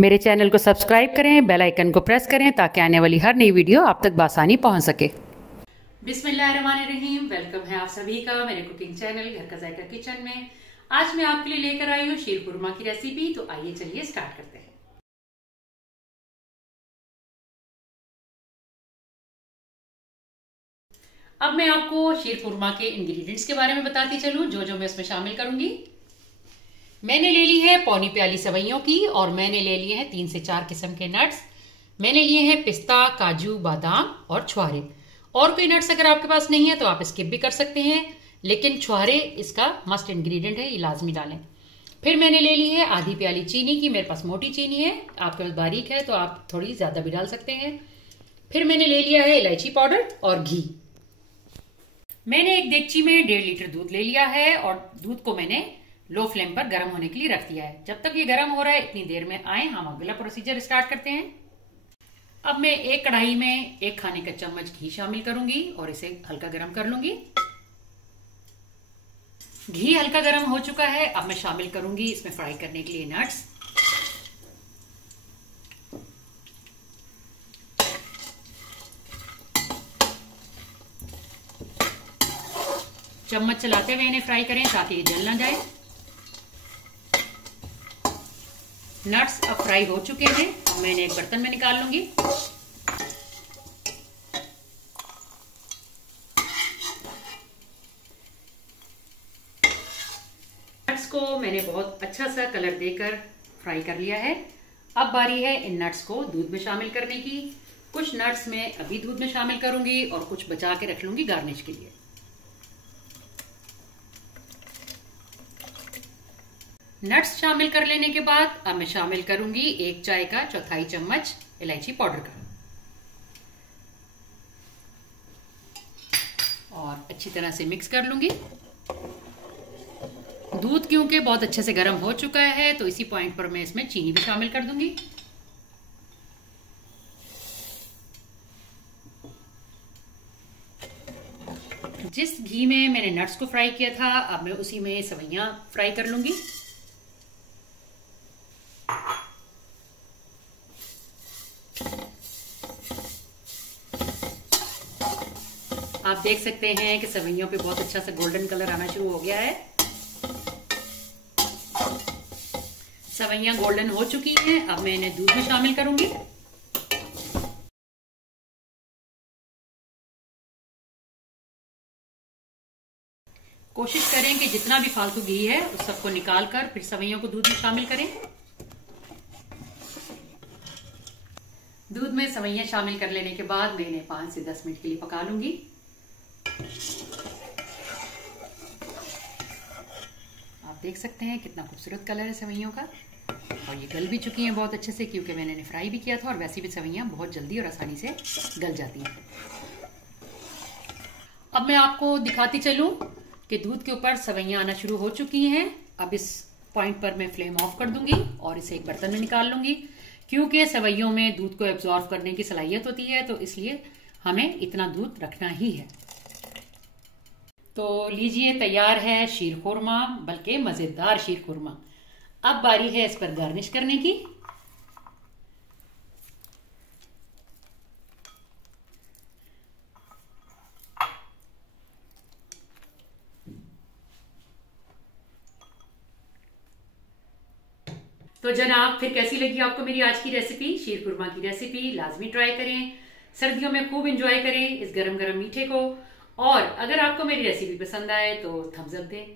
मेरे चैनल को सब्सक्राइब करें, बेल आइकन को प्रेस करें ताकि आने वाली हर नई वीडियो आप तक बआसानी पहुंच सके। बिस्मिल्लाहिर्रहमानिर्रहीम। वेलकम है आप सभी का मेरे कुकिंग चैनल घर का जायका किचन में। आज मैं आपके लिए लेकर आई हूँ शीर खुरमा की रेसिपी। तो आइए चलिए स्टार्ट करते हैं। अब मैं आपको शीर खुरमा के इंग्रेडिएंट्स के बारे में बताती चलूं, जो जो मैं उसमें शामिल करूंगी। मैंने ले ली है पौनी प्याली सेवइयों की और मैंने ले लिए हैं 3 से 4 किस्म के नट्स। मैंने लिए हैं पिस्ता, काजू, बादाम और छुहारे। और कोई नट्स अगर आपके पास नहीं है तो आप स्किप भी कर सकते हैं, लेकिन छुहारे इसका मस्ट इंग्रेडिएंट है, ये लाजमी डालें। फिर मैंने ले ली है आधी प्याली चीनी की। मेरे पास मोटी चीनी है, आपके पास बारीक है तो आप थोड़ी ज्यादा भी डाल सकते हैं। फिर मैंने ले लिया है इलायची पाउडर और घी। मैंने एक देगची में 1.5 लीटर दूध ले लिया है और दूध को मैंने लो फ्लेम पर गर्म होने के लिए रख दिया है। जब तक ये गर्म हो रहा है इतनी देर में आए हम अगला प्रोसीजर स्टार्ट करते हैं। अब मैं एक कढ़ाई में 1 खाने का चम्मच घी शामिल करूंगी और इसे हल्का गर्म कर लूंगी। घी हल्का गर्म हो चुका है। अब मैं शामिल करूंगी इसमें फ्राई करने के लिए नट्स। चम्मच चलाते हुए इन्हें फ्राई करें ताकि ये जल ना जाए। नट्स अब फ्राई हो चुके हैं। अब मैं इन्हें एक बर्तन में निकाल लूंगी। नट्स को मैंने बहुत अच्छा सा कलर देकर फ्राई कर लिया है। अब बारी है इन नट्स को दूध में शामिल करने की। कुछ नट्स मैं अभी दूध में शामिल करूंगी और कुछ बचा के रख लूंगी गार्निश के लिए। नट्स शामिल कर लेने के बाद अब मैं शामिल करूंगी 1 चाय का 1/4 चम्मच इलायची पाउडर का और अच्छी तरह से मिक्स कर लूंगी। दूध क्योंकि बहुत अच्छे से गर्म हो चुका है तो इसी पॉइंट पर मैं इसमें चीनी भी शामिल कर दूंगी। जिस घी में मैंने नट्स को फ्राई किया था अब मैं उसी में सेवइयां फ्राई कर लूंगी। आप देख सकते हैं कि सेवइयों पे बहुत अच्छा सा गोल्डन कलर आना शुरू हो गया है। सेवइयां गोल्डन हो चुकी हैं। अब मैं इन्हें दूध में शामिल करूंगी। कोशिश करें कि जितना भी फालतू घी है उस सबको निकाल कर फिर सेवइयों को दूध में शामिल करें। दूध में सेवइयां शामिल कर लेने के बाद मैं इन्हें 5 से 10 मिनट के लिए पका लूंगी। आप देख सकते हैं कितना खूबसूरत कलर है सेवइयों का और ये गल भी चुकी हैं बहुत अच्छे से, क्योंकि मैंने इन्हें फ्राई भी किया था और वैसे भी सेवइयां बहुत जल्दी और आसानी से गल जाती हैं। अब मैं आपको दिखाती चलूं कि दूध के ऊपर सेवइयां आना शुरू हो चुकी हैं। अब इस पॉइंट पर मैं फ्लेम ऑफ कर दूंगी और इसे एक बर्तन में निकाल लूंगी। क्योंकि सेवइयों में दूध को एब्जॉर्ब करने की सलाहियत होती है तो इसलिए हमें इतना दूध रखना ही है। तो लीजिए तैयार है शीर खुरमा, बल्कि मजेदार शीर खुरमा। अब बारी है इस पर गार्निश करने की। तो जनाब फिर कैसी लगी आपको मेरी आज की रेसिपी, शीर खुरमा की रेसिपी? लाजमी ट्राई करें, सर्दियों में खूब एंजॉय करें इस गरम गरम मीठे को। और अगर आपको मेरी रेसिपी पसंद आए तो थम्स अप दें।